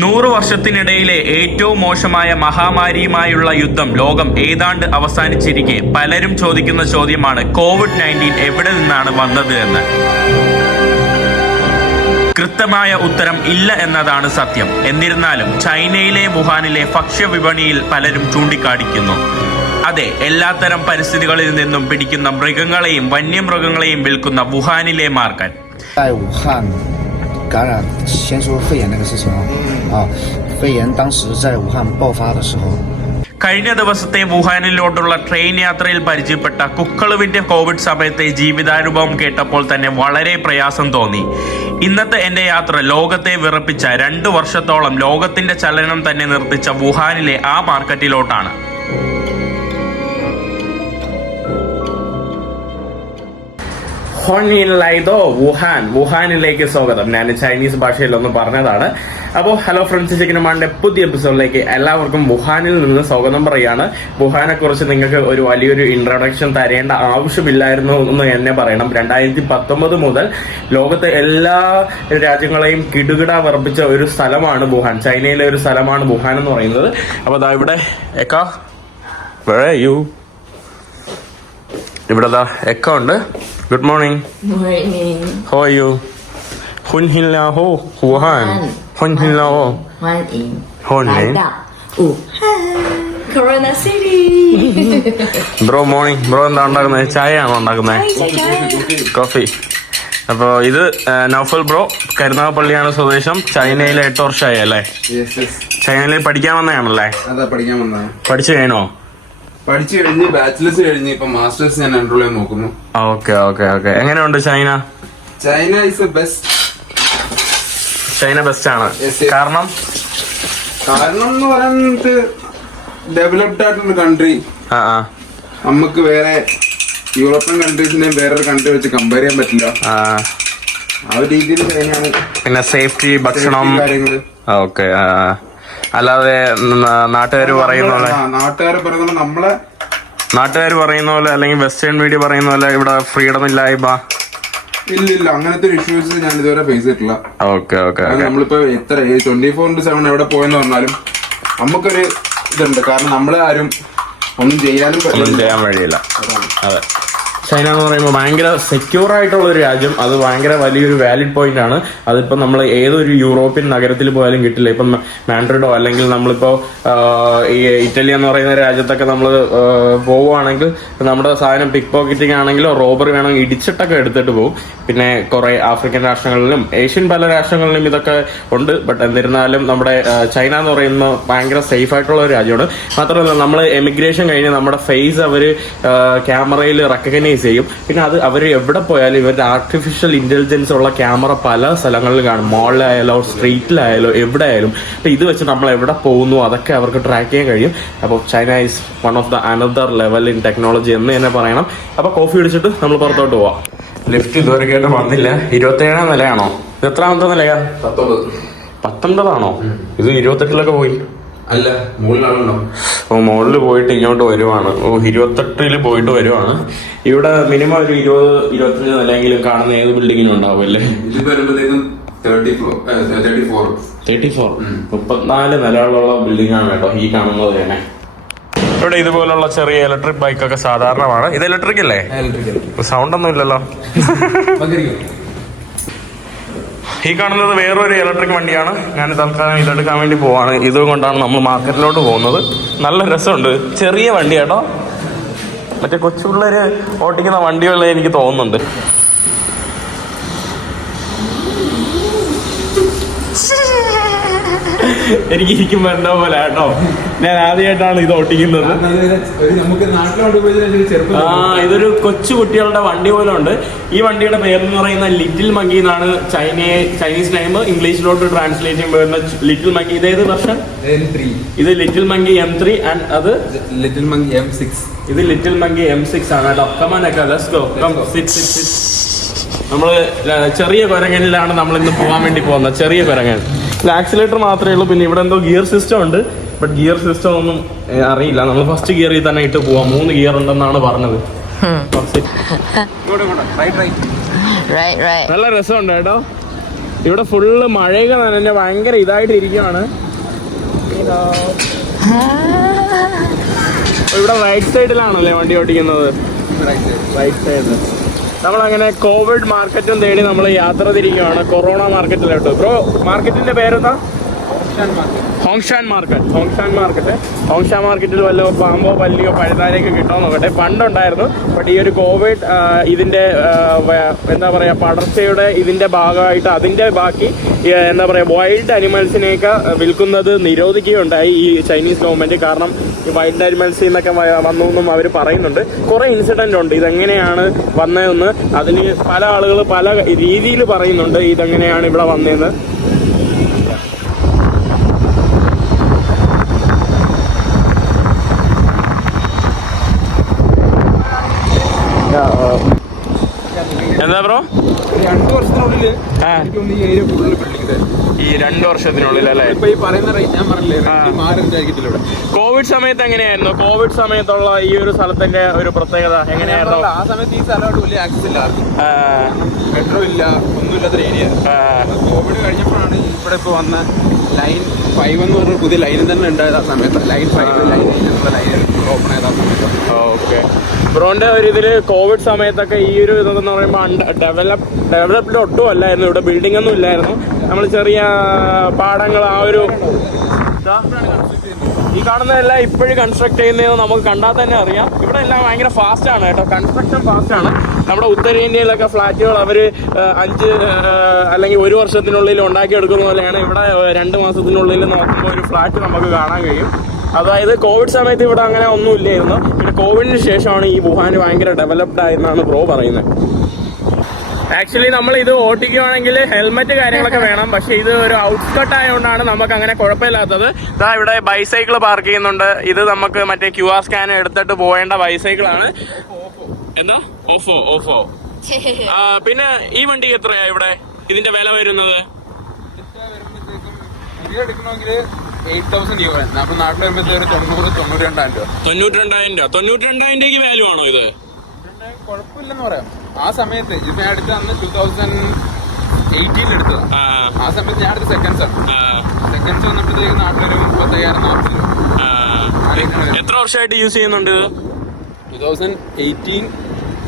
100 വർഷത്തിനിടയിലെ ഏറ്റവും മോശമായ മഹാമാരിയുമായുള്ള യുദ്ധം ലോകം ഏതാണ്ട് അവസാനിച്ചിരിക്കെ പലരും ചോദിക്കുന്ന ചോദ്യമാണ് COVID-19 എവിടെ നിന്നാണ് വന്നത് എന്ന്. കൃത്യമായ ഉത്തരം ഇല്ല എന്നതാണ് സത്യം. എന്നിരുന്നാലും ചൈനയിലെ വുഹാനിലെ ഭക്ഷ്യവിപണിയിൽ പലരും ചൂണ്ടിക്കാണിക്കുന്നു. അതെ, എല്ലാത്തരം പരിസ്ഥിതികളിൽ നിന്നും പിടിക്കുന്ന മൃഗങ്ങളെയും വന്യമൃഗങ്ങളെയും വിൽക്കുന്ന വുഹാനിലെ മാർക്കറ്റ്. 感染先说肺炎那个事情肺炎当时在武汉爆发的时候， കഴിഞ്ഞ ദിവസത്തെ വുഹാനിലോട്ടുള്ള ട്രെയിൻ യാത്രയിൽ പരിചയപ്പെട്ട കുക്കളുവിന്റെ കോവിഡ് സമയത്തെ ജീവിതാനുഭവം കേട്ടപ്പോൾ തന്നെ വളരെ പ്രയാസം തോന്നി. ഇന്നത്തെ എന്റെ യാത്ര ലോകത്തെ വിറപ്പിച്ച 2 വർഷത്തോളം ലോകത്തിന്റെ ചലനം തന്നെ നിർത്തിച്ച വുഹാനിലെ ആ മാർക്കറ്റിലോട്ടാണ്. വുഹാനിലേക്ക് സ്വാഗതം. ഞാൻ ചൈനീസ് ഭാഷയിൽ ഒന്ന് പറഞ്ഞതാണ്. അപ്പോൾ ഹലോ ഫ്രണ്ട്സ്, ചിക്കനുമാന്റെ പുതിയ എപ്പിസോഡിലേക്ക് എല്ലാവർക്കും വുഹാനിൽ നിന്ന് സ്വാഗതം പറയാണ്. വുഹാനെ കുറിച്ച് നിങ്ങൾക്ക് ഒരു വലിയൊരു ഇൻട്രൊഡക്ഷൻ തരേണ്ട ആവശ്യമില്ലായിരുന്നു എന്ന് തന്നെ പറയണം. 2019 മുതൽ ലോകത്തെ എല്ലാ രാജ്യങ്ങളെയും കിടുകിട വിറപ്പിച്ച ഒരു സ്ഥലമാണ് വുഹാൻ. ചൈനയിലെ ഒരു സ്ഥലമാണ് വുഹാൻ എന്ന് പറയുന്നത്. അപ്പൊ ദാ ഇവിടെ ഇവിടെ എക്ക ഉണ്ട്. Good morning. Morning. How are you? Hun Hin La Ho, Wuhan. Hun Hin La Ho. 欢迎 Hun 来 Hin. 到武汉 Corona City. Bro, morning. Bro, എന്താ ഉണ്ടാക്കുന്നത്? ചായയാണോ ഉണ്ടാക്കുന്നത്? കോഫി. അപ്പോൾ ഇത് നൗഫൽ ബ്രോ, കരുനാഗപ്പള്ളിയാണ് സ്വദേശം. ചൈനയിലെ 8 വർഷമായി അല്ലേ? ചൈനയിൽ പഠിക്കാൻ വന്നതാണല്ലേ? അതാ പഠിക്കാൻ വന്നതാണ്. പഠിച്ചു കഴിഞ്ഞോ? പഠിച്ചു കഴിഞ്ഞ് ബാച്ചിലേഴ്സ് കഴിഞ്ഞ് ഇപ്പൊ മാസ്റ്റേഴ്സ് ഞാൻ എൻറോൾ ചെയ്യാൻ നോക്കുന്നു. Okay okay okay. എങ്ങനെയുണ്ട് China? China is best. China best ആണ്. കാരണം എന്ന് പറയുന്നത് ഡെവലപ്ഡ് ആയിട്ടുള്ള കൺട്രി. നമുക്ക് വേറെ യൂറോപ്യൻ കൺട്രീസിനെയും വേറൊരു കൺട്രി വെച്ച് കമ്പയർ ചെയ്യാൻ പറ്റില്ല. ആ ഒരു രീതിയിൽ ചൈനയാണ്. പിന്നെ സേഫ്റ്റി, ഭക്ഷണം, കാര്യങ്ങള്. ഓക്കെ. അല്ലാതെ നാട്ടുകാർ പറയുന്ന പോലെ നാട്ടുകാർ പറയുന്ന പോലെ അല്ലെങ്കിൽ വെസ്റ്റേൺ മീഡിയ പറയുന്ന പോലെ ഇവിടെ ഫ്രീഡം ഇല്ലായ്മ ഇല്ല. അങ്ങനത്തെ ഇഷ്യൂസ് ഞാൻ ഇതുവരെ ഫേസ് ചെയ്തിട്ടില്ല. Okay okay. നമ്മളിപ്പോ എത്ര 24/7 എവിടെ പോയെന്ന് പറഞ്ഞാലും നമുക്കൊരു ഇതുണ്ട്. കാരണം നമ്മളെ ആരും ഒന്നും ചെയ്യാൻ വഴിയില്ല. അതെ. ചൈന എന്ന് പറയുമ്പോൾ ഭയങ്കര സെക്യൂർ ആയിട്ടുള്ള ഒരു രാജ്യം. അത് ഭയങ്കര വലിയൊരു വാലിഡ് പോയിന്റ് ആണ്. അതിപ്പോൾ നമ്മൾ ഏതൊരു യൂറോപ്യൻ നഗരത്തിൽ പോയാലും കിട്ടില്ല. ഇപ്പം മാൻഡ്രിഡോ അല്ലെങ്കിൽ നമ്മളിപ്പോൾ ഈ ഇറ്റലി എന്ന് പറയുന്ന രാജ്യത്തൊക്കെ നമ്മൾ പോവുകയാണെങ്കിൽ നമ്മുടെ സാധനം പിക്ക് പോക്കറ്റിംഗ് ആണെങ്കിലോ റോബറി വേണമെങ്കിൽ ഇടിച്ചിട്ടൊക്കെ എടുത്തിട്ട് പോകും. പിന്നെ കുറെ ആഫ്രിക്കൻ രാഷ്ട്രങ്ങളിലും ഏഷ്യൻ പല രാഷ്ട്രങ്ങളിലും ഇതൊക്കെ ഉണ്ട്. ബട്ട് എന്നിരുന്നാലും നമ്മുടെ ചൈന എന്ന് പറയുന്ന ഭയങ്കര സേഫ് ആയിട്ടുള്ള ഒരു രാജ്യമാണ്. മാത്രമല്ല നമ്മൾ എമിഗ്രേഷൻ കഴിഞ്ഞ് നമ്മുടെ ഫേസ് അവർ ക്യാമറയിൽ റെക്കഗ്നൈസ് ചെയ്യും. പിന്നെ അത് അവർ എവിടെ പോയാലും ഇവരുടെ ആർട്ടിഫിഷ്യൽ ഇന്റലിജൻസ് ഉള്ള ക്യാമറ പല സ്ഥലങ്ങളിൽ കാണും. മോളിലായാലോ സ്ട്രീറ്റിലായാലോ എവിടെ ആയാലും. അപ്പം ഇത് വെച്ച് നമ്മൾ എവിടെ പോകുന്നു അതൊക്കെ അവർക്ക് ട്രാക്ക് ചെയ്യാൻ കഴിയും. അപ്പോൾ China is one of the another level in technology എന്ന് തന്നെ പറയണം. അപ്പോൾ കോഫി കുടിച്ചിട്ട് നമ്മൾ പുറത്തോട്ട് പോവാം. ലിഫ്റ്റ് ഇതുവരെ കേട്ട് വന്നില്ല. 27-ാം നിലയാണോ? ഇത് എത്രാമത്തെ നിലയാ? 19 ഇത് 28-ലൊക്കെ പോയി. അല്ല, മുകളിലാണല്ലോ. മുകളിൽ പോയിട്ട് ഇങ്ങോട്ട് വരുവാണ്. 28-ൽ പോയിട്ട് വരുവാണ്. ഇവിടെ മിനിമം ഒരു 20-25 നിലയെങ്കിലും കാണുന്ന ഏത് ബിൽഡിങ്ങിനും ഉണ്ടാവും അല്ലേ? ഇത് വരുമ്പോഴത്തേക്കും 34 34 നിലകളുള്ള ബിൽഡിംഗ് ആണ് കേട്ടോ ഈ കാണുന്നത് തന്നെ. ഇവിടെ ഇതുപോലുള്ള ചെറിയ ഇലക്ട്രിക് ബൈക്കൊക്കെ സാധാരണമാണ്. ഇത് ഇലക്ട്രിക് അല്ലേ? സൗണ്ട് ഒന്നും ഇല്ലല്ലോ. ഈ കാണുന്നത് വേറൊരു ഇലക്ട്രിക് വണ്ടിയാണ്. ഞാൻ തൽക്കാലം ഇതെടുക്കാൻ വേണ്ടി പോവാണ്. ഇതുകൊണ്ടാണ് നമ്മൾ മാർക്കറ്റിലോട്ട് പോകുന്നത്. നല്ല രസമുണ്ട്. ചെറിയ വണ്ടി കേട്ടോ. മറ്റേ കൊച്ചു പിള്ളേര് ഓട്ടിക്കുന്ന വണ്ടികളെ എനിക്ക് തോന്നുന്നുണ്ട്. എനിക്ക് ഇരിക്കും വരണ്ട പോലെ കേട്ടോ. ഞാൻ ആദ്യമായിട്ടാണ് ഇത് ഓട്ടിക്കുന്നത്. ഇതൊരു കൊച്ചു കുട്ടികളുടെ വണ്ടി പോലെ ഉണ്ട്. ഈ വണ്ടിയുടെ പേരെന്ന് പറയുന്ന ലിറ്റിൽ മങ്കി എന്നാണ്. ചൈനീസ് നെയിം ഇംഗ്ലീഷിലോട്ട് ട്രാൻസ്ലേറ്റ് ചെയ്യുമ്പോൾ വരുന്ന ലിറ്റിൽ മങ്കി. ഇതേത് വെർഷൻ? ഇത് ലിറ്റിൽ മങ്കി M3 ആൻഡ് അത് ലിറ്റിൽ മങ്കി M6. ഇത് ലിറ്റിൽ മങ്കി M6 ആണ് കേട്ടോ. കമാനൊക്കെ ലെറ്റ്സ് ഗോ. Come sit. നമ്മള് ചെറിയ കുരങ്ങനിലാണ് നമ്മൾ ഇന്ന് പോകാൻ വേണ്ടി പോകുന്നത്. ചെറിയ കുരങ്ങൻ. ആക്സിലേറ്റർ മാത്രമേ ഉള്ളൂ. പിന്നെ ഇവിടെ എന്തോ ഗിയർ സിസ്റ്റം ഉണ്ട്. ബട്ട് ഗിയർ സിസ്റ്റം ഒന്നും അറിയില്ല. നമ്മൾ ഫസ്റ്റ് ഗിയറിൽ തന്നെ ഇട്ട് പോവാം. 3 ഗിയർ ഉണ്ടെന്നാണ് പറഞ്ഞത്. Right. നല്ല രസമുണ്ട് കേട്ടോ. ഇവിടെ ഫുള്ള് മഴയൊക്കെ നനഞ്ഞ ഭയങ്കര ഇതായിട്ട് ഇരിക്കുകയാണ്. ഇവിടെ റൈറ്റ് സൈഡിലാണല്ലേ വണ്ടി ഓടിക്കുന്നത്? Right side. നമ്മളങ്ങനെ കോവിഡ് മാർക്കറ്റും തേടി നമ്മൾ യാത്ര തിരിക്കുകയാണ്, കൊറോണ മാർക്കറ്റിലോട്ട്. ബ്രോ, മാർക്കറ്റിന്റെ പേരെന്താ? ഹോങ്ഷാൻ മാർക്കറ്റ്. ഹോങ്ഷാൻ മാർക്കറ്റിൽ വല്ല പാമ്പോ പല്ലിയോ പഴുതാരയൊക്കെ കിട്ടുമോ നോക്കട്ടെ. പണ്ടുണ്ടായിരുന്നു, ബട്ട് ഈ ഒരു കോവിഡ് ഇതിന്റെ എന്താ പറയാ പടർച്ചയുടെ ഇതിന്റെ ഭാഗമായിട്ട് അതിന്റെ ബാക്കി എന്താ പറയാ വൈൽഡ് അനിമൽസിനെയൊക്കെ വിൽക്കുന്നത് നിരോധിക്കുകയുണ്ടായി ഈ ചൈനീസ് ഗവൺമെന്റ്. കാരണം ഈ വൈൽഡ് അനിമൽസിൽ നിന്നൊക്കെ വന്നു എന്നും അവർ പറയുന്നുണ്ട്. കുറെ ഇൻസിഡന്റ് ഉണ്ട് ഇതെങ്ങനെയാണ് വന്നതെന്ന്. അതിന് പല ആളുകൾ പല രീതിയിൽ പറയുന്നുണ്ട് ഇതെങ്ങനെയാണ് ഇവിടെ വന്നതെന്ന്. എന്താ ബ്രോ? 2 വർഷത്തിനുള്ളിൽ ഈ ഏരിയ ഫുള്ള് ബിൽഡിംഗ്. ഈ 2 വർഷത്തിനുള്ളിൽ അല്ലേ? ഇപ്പൊ ഈ പറയുന്ന റേറ്റ് ഞാൻ പറഞ്ഞില്ലേ, മാറിയിരിക്കത്തില്ല ഇവിടെ. കോവിഡ് സമയത്ത് എങ്ങനെയായിരുന്നു? കോവിഡ് സമയത്തുള്ള ഈ ഒരു സ്ഥലത്തിന്റെ ഒരു പ്രത്യേകത എങ്ങനെയായിരുന്നു? ആ സമയത്ത് ഈ സ്ഥലമായിട്ട് വലിയ ആക്സസ് ഇല്ല, മെട്രോ ഇല്ല, ഒന്നുമില്ലാത്തൊരു ഏരിയ. കോവിഡ് കഴിഞ്ഞപ്പോഴാണ് ഇവിടെ ഇപ്പൊ വന്ന ലൈൻ 5 എന്ന് പറഞ്ഞ പുതിയ ലൈൻ തന്നെ ഉണ്ടായത്. ആ സമയത്ത് ലൈൻ 5 ലൈൻ ഓപ്പൺ ചെയ്ത സമയത്ത്. ഓക്കെ. ബ്രോന്റെ ഒരു ഇതില് കോവിഡ് സമയത്തൊക്കെ ഈ ഒരു ഇതെന്ന് പറയുമ്പോൾ ഡെവലപ്ഡ് ഒട്ടും അല്ലായിരുന്നു. ഇവിടെ ബിൽഡിംഗ് ഒന്നും ഇല്ലായിരുന്നു. നമ്മൾ ചെറിയ പാടങ്ങൾ ആ ഒരു ഈ കാണുന്നതെല്ലാം ഇപ്പോഴും കൺസ്ട്രക്ട് ചെയ്യുന്നത് നമുക്ക് കണ്ടാൽ തന്നെ അറിയാം. ഇവിടെ എല്ലാം ഭയങ്കര ഫാസ്റ്റ് ആണ് കേട്ടോ, കൺസ്ട്രക്ഷൻ ഫാസ്റ്റ് ആണ്. നമ്മുടെ ഉത്തരേന്ത്യയിലൊക്കെ ഫ്ലാറ്റുകൾ അവർ 5 അല്ലെങ്കിൽ 1 വർഷത്തിനുള്ളിൽ ഉണ്ടാക്കിയെടുക്കുന്ന പോലെയാണ് ഇവിടെ 2 മാസത്തിനുള്ളിൽ നോക്കുമ്പോൾ ഒരു ഫ്ലാറ്റ് നമുക്ക് കാണാൻ കഴിയും. അതായത് കോവിഡ് സമയത്ത് ഇവിടെ അങ്ങനെ ഒന്നും ഇല്ലായിരുന്നു. പിന്നെ കോവിഡിന് ശേഷമാണ് ഈ വുഹാൻ ഭയങ്കര ഡെവലപ്ഡ് ആയെന്നാണ് ബ്രോ പറയുന്നത്. ആക്ച്വലി നമ്മൾ ഇത് ഓട്ടിക്കുകയാണെങ്കിൽ ഹെൽമെറ്റ് കാര്യങ്ങളൊക്കെ വേണം. പക്ഷെ ഇത് ഒരു ഔട്ട്സ്കട്ട് ആയതുകൊണ്ടാണ് നമുക്ക് അങ്ങനെ കുഴപ്പമില്ലാത്തത്. ഇതാ ഇവിടെ ബൈസൈക്കിൾ പാർക്ക് ചെയ്യുന്നുണ്ട്. ഇത് നമുക്ക് മറ്റേ QR സ്കാൻ എടുത്തിട്ട് പോകേണ്ട ബൈസൈക്കിളാണ്. എന്താ ഓഫോ. പിന്നെ ഈ വണ്ടിക്ക് എത്രയാ ഇവിടെ ഇതിന്റെ വില വരുന്നത്? എടുക്കണമെങ്കിൽ 8,000 രൂപ. അപ്പൊ നാട്ടിൽ വരുമ്പോഴത്തേക്ക് 92,000 രൂപ. 92,000 രൂപയ്ക്ക് വാല്യൂ ആണോ ഇത്? കുഴപ്പമില്ലെന്ന് പറയാം. ആ സമയത്ത് ഇത് ഞാൻ എടുത്ത അന്ന് 2018 എടുത്തതാ. ആ സമയത്ത് ഞാൻ എടുത്ത സെക്കൻഡ്സ് വന്നപ്പോഴത്തേക്ക് നാട്ടിലൊരു 35,000-40,000 രൂപ. എത്ര വർഷമായിട്ട് യൂസ് ചെയ്യുന്നുണ്ട് ഇത്? 2018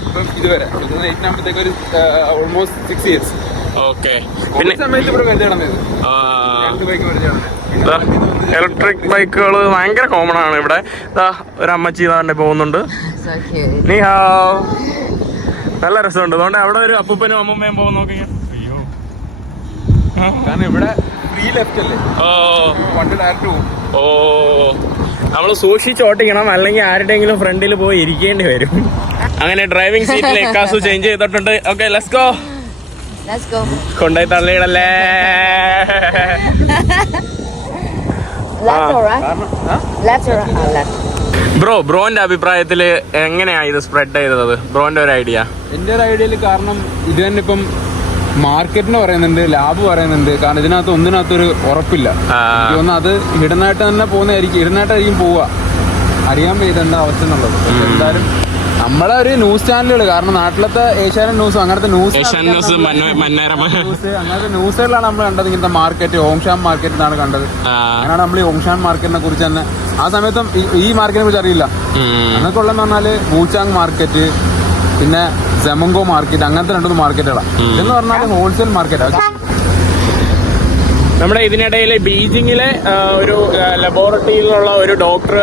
ഇപ്പം ഇതുവരെ 2018 ആകുമ്പോഴത്തേക്ക് ഒരു ഓൾമോസ്റ്റ് 6 years. ഓക്കെ. പിന്നെ സമയത്ത് ഇവിടെ വെറുതെ നടന്നത് 2 ബൈക്ക് വെറുതെ നടന്നത്. ഇലക്ട്രിക് ബൈക്കുകൾ ഭയങ്കര കോമൺ ആണ് ഇവിടെ. ഒരു അമ്മച്ചി തന്നെ പോകുന്നുണ്ട്. നീ ഹാവ്. നല്ല രസമുണ്ട്. അതുകൊണ്ട് അവിടെ ഒരു അപ്പൂപ്പനും അമ്മമ്മയും പോകുന്ന നോക്കി. കാരണം ഇവിടെ ഫ്രീ ലെഫ്റ്റ് അല്ലേ, വണ്ടി ഡയറക്റ്റ് പോകും. നമ്മൾ സൂക്ഷിച്ച് ഓട്ടിക്കണം, അല്ലെങ്കിൽ ആരുടെയെങ്കിലും ഫ്രണ്ടിൽ പോയി ഇരിക്കേണ്ടി വരും. അങ്ങനെ ഡ്രൈവിംഗ് സീറ്റിൽ എക്കാസു ചേഞ്ച് ചെയ്തിട്ടുണ്ട്. Okay, let's go. കൊണ്ടുപോയി തള്ളിയിടല്ലേ. ബ്രോന്റെ അഭിപ്രായത്തില് എങ്ങനെയാ ഇത് സ്പ്രെഡ് ചെയ്തത്? ബ്രോന്റെ ഒരു ഐഡിയ. എന്റെ ഒരു ഐഡിയയില് കാരണം ഇത് തന്നെ ഇപ്പം മാർക്കറ്റിന് പറയുന്നുണ്ട്, ലാബ് പറയുന്നുണ്ട്. കാരണം ഇതിനകത്ത് ഒന്നിനകത്തൊരു ഉറപ്പില്ല. എനിക്ക് തോന്നുന്നു അത് ഹിഡനായിട്ട് തന്നെ പോകുന്നതായിരിക്കും, ഹിഡനായിട്ടായിരിക്കും പോവുക. അറിയാൻ വയ്യ എന്താ അവസ്ഥ എന്നുള്ളത്. എന്തായാലും നമ്മളെ ഒരു ന്യൂസ് ചാനലുകൾ, കാരണം നാട്ടിലത്തെ ഏഷ്യാനെറ്റ് ന്യൂസ് അങ്ങനത്തെ അങ്ങനത്തെ ന്യൂസുകളിലാണ് നമ്മൾ കണ്ടത്. ഇങ്ങനത്തെ മാർക്കറ്റ് ഹോങ്ഷാൻ മാർക്കറ്റ് എന്നാണ് കണ്ടത്. അങ്ങനെയാണ് നമ്മൾ ഈ ഹോങ്ഷാൻ മാർക്കറ്റിനെ കുറിച്ച് തന്നെ ആ സമയത്തും ഈ മാർക്കറ്റിനെ കുറിച്ച് അറിയില്ല. അന്നൊക്കെ ഉള്ളതെന്ന് പറഞ്ഞാല് വൂചാങ് മാർക്കറ്റ്, പിന്നെ സെമങ്കോ മാർക്കറ്റ്, അങ്ങനത്തെ 2 മാർക്കറ്റുകളാണ്. ഇതെന്ന് പറഞ്ഞാൽ ഹോൾസെയിൽ മാർക്കറ്റാണ്. നമ്മുടെ ഇതിനിടയിൽ ബീജിങ്ങിലെ ഒരു ലബോറട്ടറിയിലുള്ള ഒരു ഡോക്ടർ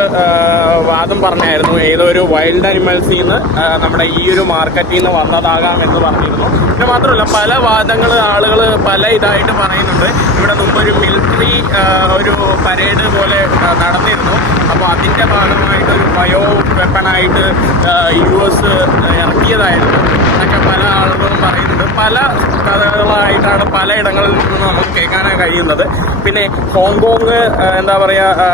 വാദം പറഞ്ഞായിരുന്നു, ഏതോ ഒരു വൈൽഡ് അനിമൽസിൽ നിന്ന് നമ്മുടെ ഈ ഒരു മാർക്കറ്റിൽ നിന്ന് വന്നതാകാം എന്ന് പറഞ്ഞിരുന്നു. പിന്നെ മാത്രമല്ല പല വാദങ്ങൾ ആളുകൾ പല ഇതായിട്ട് പറയുന്നുണ്ട്. ഇവിടെ മുമ്പൊരു മിലിറ്ററി ഒരു പരേഡ് പോലെ നടന്നിരുന്നു. അപ്പോൾ അതിൻ്റെ ഭാഗമായിട്ട് ഒരു ബയോ വെപ്പണായിട്ട് US ഇറക്കിയതായിരുന്നു എന്നൊക്കെ പല ആളുകളും പറയുന്നുണ്ട്. പല കഥകളായിട്ടാണ് പലയിടങ്ങളിൽ നിന്ന് നമുക്ക് കേൾക്കാനായി കഴിയുന്നത്. പിന്നെ ഹോങ്കോങ് എന്താ പറയുക,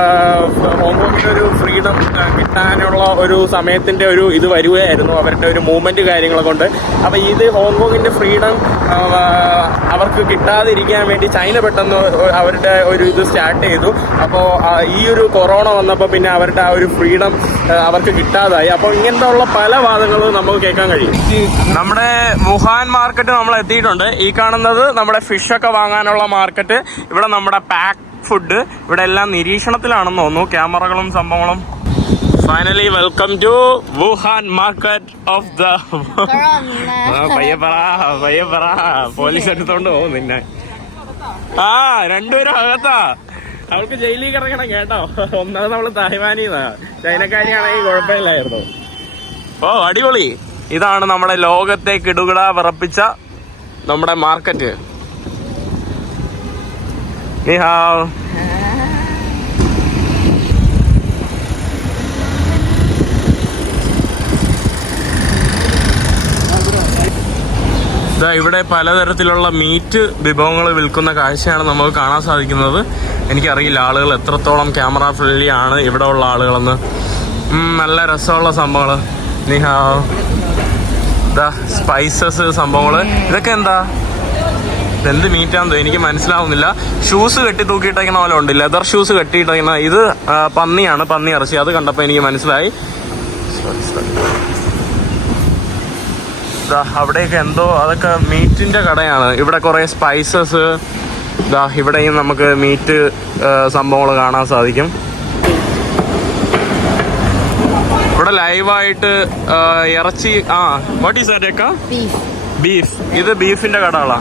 ഹോങ്കോങ്ങിൻ്റെ ഒരു ഫ്രീഡം കിട്ടാനുള്ള ഒരു സമയത്തിൻ്റെ ഒരു ഇത് വരികയായിരുന്നു, അവരുടെ ഒരു മൂവ്മെൻറ്റ് കാര്യങ്ങളെ കൊണ്ട്. അപ്പോൾ ഇത് ഹോങ്കോങ്ങിൻ്റെ ഫ്രീഡം അവർക്ക് കിട്ടാതിരിക്കാൻ വേണ്ടി ചൈന പെട്ടെന്ന് അവരുടെ ഒരു ഇത് സ്റ്റാർട്ട് ചെയ്തു. അപ്പോൾ ഈ ഒരു കൊറോണ വന്നപ്പോൾ പിന്നെ അവരുടെ ആ ഒരു ഫ്രീഡം അവർക്ക് കിട്ടാതായി. അപ്പോൾ ഇങ്ങനത്തെ ഉള്ള പല വാദങ്ങളും നമുക്ക് കേൾക്കാൻ കഴിയും. നമ്മുടെ നമ്മുടെ വുഹാൻ മാർക്കറ്റ് നമ്മൾ എത്തിയിട്ടുണ്ട്. ഈ കാണുന്നത് നമ്മുടെ ഫിഷൊക്കെ വാങ്ങാനുള്ള മാർക്കറ്റ്. ഇവിടെ നമ്മുടെ പാക്ക് ഫുഡ്. ഇവിടെ എല്ലാം നിരീക്ഷണത്തിലാണെന്ന് തോന്നുന്നു, ക്യാമറകളും സംഭവങ്ങളും. Finally welcome to Wuhan market of the പയ്യപ്പറ. പോലീസ് എടുത്തോണ്ട് പോകും നിന്നെ. ആ രണ്ടുപേരും അകത്താ. അവൾക്ക് ജയിലിൽ കിടക്കണം കേട്ടോ. ഒന്നാമത് നമ്മള് തായ്വാനീന്നാ, ചൈനക്കാരിയാണെങ്കിൽ കുഴപ്പമില്ലായിരുന്നു. ഓ അടിപൊളി. ഇതാണ് നമ്മുടെ ലോകത്തെ കിടുകിട വിറപ്പിച്ച നമ്മുടെ മാർക്കറ്റ്. നീ ഹാവ്. ഇവിടെ പലതരത്തിലുള്ള മീറ്റ് വിഭവങ്ങൾ വിൽക്കുന്ന കാഴ്ചയാണ് നമുക്ക് കാണാൻ സാധിക്കുന്നത്. എനിക്കറിയില്ല ആളുകൾ എത്രത്തോളം ക്യാമറ ഫ്രണ്ട്ലി ആണ് ഇവിടെ ഉള്ള ആളുകളെന്ന്. നല്ല രസമുള്ള സംഭവങ്ങൾ. നീ ഹാവ്. സ്പൈസസ് സംഭവങ്ങള്. ഇതൊക്കെ എന്താ, എന്ത് മീറ്റാണെന്നോ എനിക്ക് മനസ്സിലാവുന്നില്ല. ഷൂസ് കെട്ടി തൂക്കിയിട്ടേക്കുന്ന പോലെ ഉണ്ട്, ലെതർ ഷൂസ് കെട്ടിയിട്ടേക്കുന്ന. ഇത് പന്നിയാണ്, പന്നി ഇറച്ചി. അത് കണ്ടപ്പോൾ എനിക്ക് മനസ്സിലായി. അവിടെയൊക്കെ എന്തോ അതൊക്കെ മീറ്റിന്റെ കടയാണ്. ഇവിടെ കുറെ സ്പൈസസ്. ഇവിടെയും നമുക്ക് മീറ്റ് സംഭവങ്ങൾ കാണാൻ സാധിക്കും. ഇവിടെ ലൈവായിട്ട് ഇറച്ചി. What is that? ബീഫ്. ഇത് ബീഫിന്റെ കടകളാ.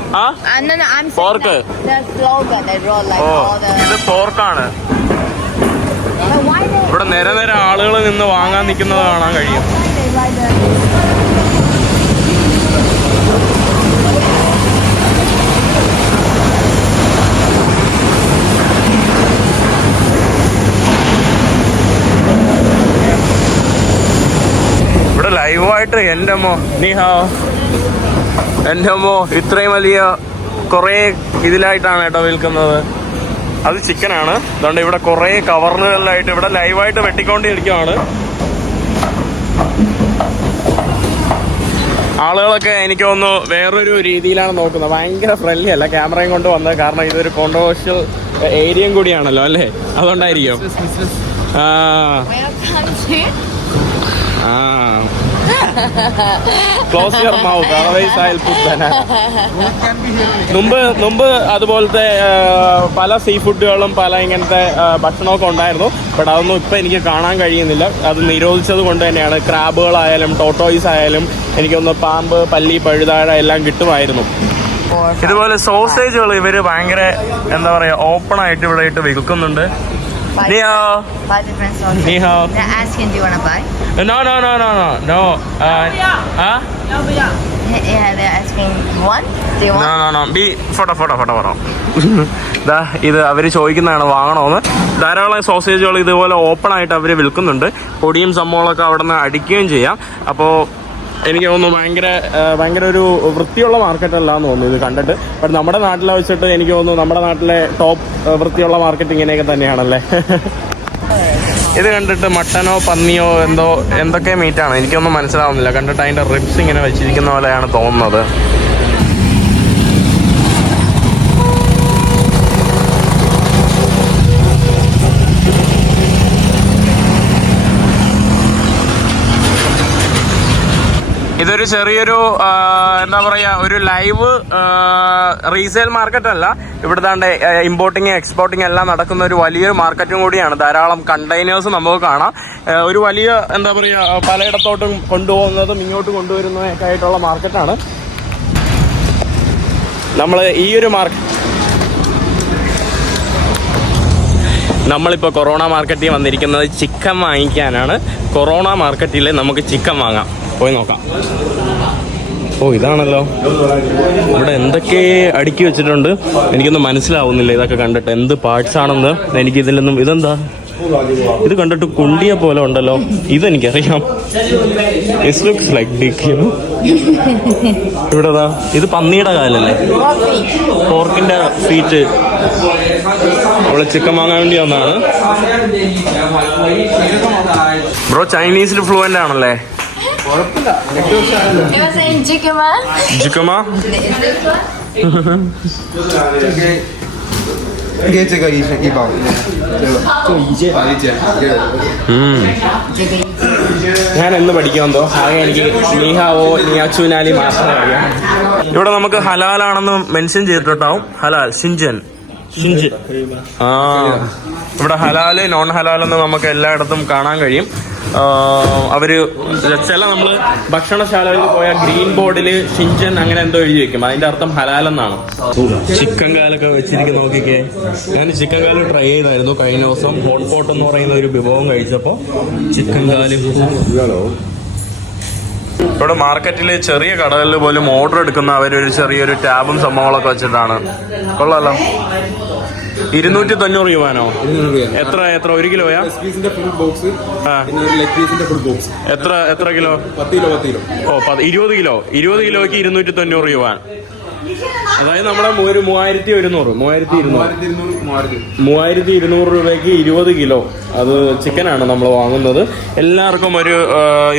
പോർക്ക്. ഓ ഇത് പോർക്കാണ്. ഇവിടെ നിര ആളുകൾ നിന്ന് വാങ്ങാൻ നിൽക്കുന്നത് കാണാൻ കഴിയും. ഇവിടെ ലൈവായിട്ട് എൻ്റെ അമ്മോ ഇത്രയും വലിയ കുറേ ഇതിലായിട്ടാണ് കേട്ടോ വിൽക്കുന്നത്. അത് ചിക്കനാണ്. അതുകൊണ്ട് ഇവിടെ കുറേ കവറുകളിലായിട്ട് ഇവിടെ ലൈവായിട്ട് വെട്ടിക്കൊണ്ടിരിക്കുകയാണ്. ആളുകളൊക്കെ എനിക്ക് തോന്നുന്നു വേറൊരു രീതിയിലാണ് നോക്കുന്നത്. ഭയങ്കര ഫ്രണ്ട്ലി അല്ല ക്യാമറയും കൊണ്ട് വന്നത്. കാരണം ഇതൊരു കോൺട്രവേഴ്ഷ്യൽ ഏരിയയും കൂടിയാണല്ലോ അല്ലേ, അതുകൊണ്ടായിരിക്കും. Close your mouth, otherwise I'll put banana. മുമ്പ് അതുപോലത്തെ പല സീ ഫുഡുകളും പല ഇങ്ങനത്തെ ഭക്ഷണമൊക്കെ ഉണ്ടായിരുന്നു. ബട്ട് അതൊന്നും ഇപ്പം എനിക്ക് കാണാൻ കഴിയുന്നില്ല. അത് നിരോധിച്ചത് കൊണ്ട് തന്നെയാണ്. ക്രാബുകളായാലും ടോട്ടോയ്സ് ആയാലും എനിക്കൊന്ന് പാമ്പ്, പല്ലി, പഴുതാഴ എല്ലാം കിട്ടുമായിരുന്നു. ഇതുപോലെ സോസേജുകൾ ഇവര് ഭയങ്കര എന്താ പറയാ ഓപ്പൺ ആയിട്ട് ഇവിടെ ഇട്ട് വിൽക്കുന്നുണ്ട്. Ni hao. 5 different sauces. Ni hao. They're asking, do you want to buy? No. Yeah, they're asking, one? Do you want? No. Be photo. ഇത് അവർ ചോദിക്കുന്നതാണ് വാങ്ങണമെന്ന്. ധാരാളം സോസേജുകൾ ഇതുപോലെ ഓപ്പൺ ആയിട്ട് അവർ വിൽക്കുന്നുണ്ട്. പൊടിയും സംഭവങ്ങളൊക്കെ അവിടെ നിന്ന് അടിക്കുകയും ചെയ്യാം. അപ്പോൾ എനിക്ക് തോന്നുന്നു ഭയങ്കര ഒരു വൃത്തിയുള്ള മാർക്കറ്റല്ല എന്ന് തോന്നുന്നു ഇത് കണ്ടിട്ട്. ബട്ട് നമ്മുടെ നാട്ടിലെ വെച്ചിട്ട് എനിക്ക് തോന്നുന്നു നമ്മുടെ നാട്ടിലെ ടോപ്പ് വൃത്തിയുള്ള മാർക്കറ്റ് ഇങ്ങനെയൊക്കെ തന്നെയാണല്ലേ. ഇത് കണ്ടിട്ട് മട്ടനോ പന്നിയോ എന്തൊക്കെ മീറ്റാണ് എനിക്കൊന്നും മനസ്സിലാവുന്നില്ല. കണ്ടിട്ട് അതിൻ്റെ റിബ്സ് ഇങ്ങനെ വെച്ചിരിക്കുന്ന പോലെയാണ് തോന്നുന്നത്. ഇതൊരു ചെറിയൊരു എന്താ പറയുക ഒരു ലൈവ് റീസെയിൽ മാർക്കറ്റ് അല്ല. ഇവിടുത്തെ ഇമ്പോർട്ടിങ് എക്സ്പോർട്ടിങ് എല്ലാം നടക്കുന്ന ഒരു വലിയൊരു മാർക്കറ്റും കൂടിയാണ്. ധാരാളം കണ്ടെയ്നേഴ്സ് നമുക്ക് കാണാം. ഒരു വലിയ എന്താ പറയുക പലയിടത്തോട്ടും കൊണ്ടുപോകുന്നതും ഇങ്ങോട്ട് കൊണ്ടുവരുന്നതൊക്കെ ആയിട്ടുള്ള മാർക്കറ്റാണ്. നമ്മൾ ഈ ഒരു നമ്മളിപ്പോൾ കൊറോണ മാർക്കറ്റിൽ വന്നിരിക്കുന്നത് ചിക്കൻ വാങ്ങിക്കാനാണ്. കൊറോണ മാർക്കറ്റിൽ നമുക്ക് ചിക്കൻ വാങ്ങാം, പോയി നോക്കാം. ഓ ഇതാണല്ലോ, ഇവിടെ എന്തൊക്കെ അടുക്കി വെച്ചിട്ടുണ്ട് എനിക്കൊന്നും മനസ്സിലാവുന്നില്ല. ഇതൊക്കെ കണ്ടിട്ട് എന്ത് പാർട്സ് ആണെന്ന് എനിക്കിതിലൊന്നും. ഇതെന്താ ഇത് കണ്ടിട്ട് കുണ്ടിയ പോലെ ഉണ്ടല്ലോ, ഇതെനിക്കറിയാം. It looks like big you know. ഇവിടെതാ ഇത് പന്നിയുടെ കാലല്ലേ, പോർക്കിന്റെ ഫീറ്റ്. അവള് ചിക്കൻ വാങ്ങാൻ വേണ്ടി വന്നതാണ്. ബ്രോ ചൈനീസിൽ ഫ്ലുവൻ്റ് ആണല്ലേ? It was in Jikama. Jikama? 给这个一包，这个就一件，一件，这个一件。ഞാൻ എന്ന് പഠിക്കാമെന്തോ ആകെ എനിക്ക് നീഹാവോ നിയാച്ചുനാലി മാത്രമേ അറിയാം. ഇവിടെ നമുക്ക് ഹലാലാണെന്ന് മെൻഷൻ ചെയ്തിട്ടുണ്ടാവും. ഹലാൽ ഷിൻജൻ ആ ഇവിടെ ഹലാല് നോൺ ഹലാലെന്ന് നമുക്ക് എല്ലായിടത്തും കാണാൻ കഴിയും. അവര് ചില നമ്മള് ഭക്ഷണശാലകളിൽ പോയ ഗ്രീൻ ബോർഡിൽ ഷിൻജൻ അങ്ങനെ എന്തോ എഴുതി വെക്കും. അതിന്റെ അർത്ഥം ഹലാൽ എന്നാണ്. ചിക്കൻ കാലൊക്കെ വെച്ചിരിക്കും നോക്കിക്കേ. ഞാൻ ചിക്കൻ കാല് ട്രൈ ചെയ്തായിരുന്നു കഴിഞ്ഞ ദിവസം. ഹോട്ട് പോട്ട് എന്ന് പറയുന്ന ഒരു വിഭവം കഴിച്ചപ്പോ ചിക്കൻ കാല്. ഇവിടെ മാർക്കറ്റിൽ ചെറിയ കടകളിൽ പോലും ഓർഡർ എടുക്കുന്ന അവരൊരു ചെറിയൊരു ടാബും സംഭവങ്ങളൊക്കെ വെച്ചിട്ടാണ്. കൊള്ളാലോ. 290 രൂപയാണോ? എത്ര 1 കിലോയാ? എത്ര കിലോ? 20 കിലോ. 20 കിലോയ്ക്ക് 290 രൂപ. അതായത് നമ്മുടെ ഒരു 3200 രൂപയ്ക്ക് 20 കിലോ അത് ചിക്കനാണ് നമ്മൾ വാങ്ങുന്നത്. എല്ലാവർക്കും ഒരു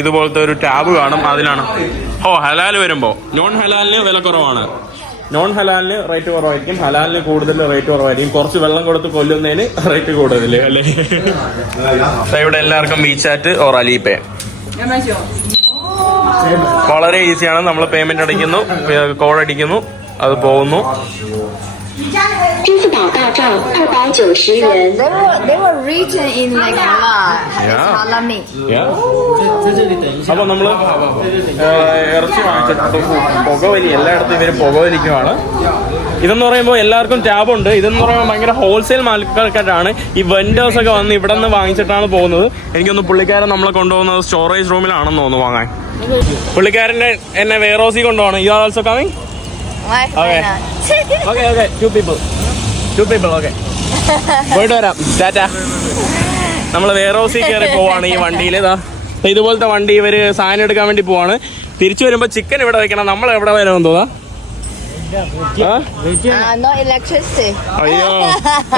ഇതുപോലത്തെ ഒരു ടാബ് കാണും. അതിലാണ് ഹലാൽ വരുമ്പോ. നോൺ ഹലാലിന് വില കുറവാണ്. നോൺ ഹലാലിന് റേറ്റ് കുറവായിരിക്കും, ഹലാലിന് കൂടുതൽ റേറ്റ് കുറവായിരിക്കും. കുറച്ച് വെള്ളം കൊടുത്ത് കൊല്ലുന്നതിന് റേറ്റ് കൂടുതൽ അല്ലേ. ഇവിടെ എല്ലാവർക്കും വീചാറ്റ് ഓർ അലിപേ വളരെ ഈസിയാണ്. നമ്മൾ പേയ്മെന്റ് അടിക്കുന്നു, കോഡ് അടിക്കുന്നു, അത് പോകുന്നു. They were written in like halal. അപ്പൊ നമ്മള് ഇറച്ചി വാങ്ങിച്ചിട്ടുണ്ട്. പുകവലി എല്ലായിടത്തും ഇവര് പുകവലിക്കുമാണ്. ഇതെന്ന് പറയുമ്പോൾ എല്ലാവർക്കും ടാബുണ്ട്. ഇതെന്ന് പറയുമ്പോൾ ഭയങ്കര ഹോൾസെയിൽ മാർക്കറ്റാണ്. ഈ വെൻഡേഴ്സ് ഒക്കെ വന്ന് ഇവിടെ നിന്ന് വാങ്ങിച്ചിട്ടാണ് പോകുന്നത്. എനിക്കൊന്ന് പുള്ളിക്കാരൻ നമ്മളെ കൊണ്ടുപോകുന്നത് സ്റ്റോറേജ് റൂമിലാണെന്ന് തോന്നുന്നു വാങ്ങാൻ. പുള്ളിക്കാരന്റെ എന്നെ വെയർ ഹൗസിൽ കൊണ്ടുപോകണം. You are also coming? Okay. Two people. Okay. പോയിട്ട് വരാം. ടാറ്റ. നമ്മള് വെയർ ഹൗസിൽ കയറി പോവാണ് ഈ വണ്ടിയിൽ. ഇതുപോലത്തെ വണ്ടി ഇവര് സാധനം എടുക്കാൻ വേണ്ടി പോവാണ്. തിരിച്ചു വരുമ്പോ ചിക്കൻ ഇവിടെ വെക്കണം. നമ്മൾ എവിടെ വരാമെന്ന് തോന്നാ? No electricity. അയ്യോ,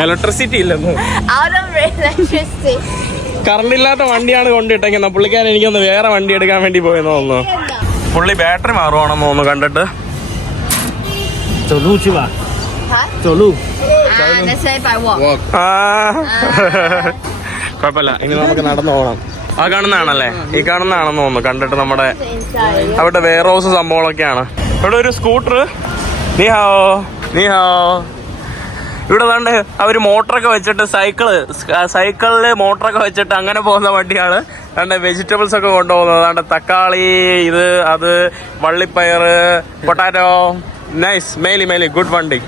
ഇലക്ട്രിസിറ്റി ഇല്ലെന്ന്. Out of electricity. കറണ്ട് ഇല്ലാത്ത വണ്ടിയാണ് കൊണ്ടിട്ടെങ്കിൽ പുള്ളിക്കാരൻ എനിക്കൊന്ന് വേറെ വണ്ടി എടുക്കാൻ വേണ്ടി പോയെന്ന് തോന്നുന്നു. പുള്ളി ബാറ്ററി മാറുവാണെന്ന് തോന്നുന്നു കണ്ടിട്ട്. കുഴപ്പമില്ല, ഇനി നമുക്ക് നടന്നു പോകണം. ആ കാണുന്നതാണല്ലേ? ഈ കാണുന്നതാണെന്ന് തോന്നുന്നു കണ്ടിട്ട്. നമ്മുടെ അവിടെ വെയർ ഹൗസ് സംഭവങ്ങളൊക്കെയാണ്. ഇവിടെ ഒരു സ്കൂട്ടർ. നീഹാവോ. ഇവിടെ കണ്ട് അവര് മോട്ടറൊക്കെ വെച്ചിട്ട് സൈക്കിളില് മോട്ടറൊക്കെ വെച്ചിട്ട് അങ്ങനെ പോകുന്ന വണ്ടിയാണ്. കണ്ട് വെജിറ്റബിൾസ് ഒക്കെ കൊണ്ടുപോകുന്നത്. കണ്ട് തക്കാളി, ഇത് അത് വള്ളിപ്പയറ്, പൊട്ടാറ്റോ. നൈസ്. മേലി ഗുഡ് വണ്ടി.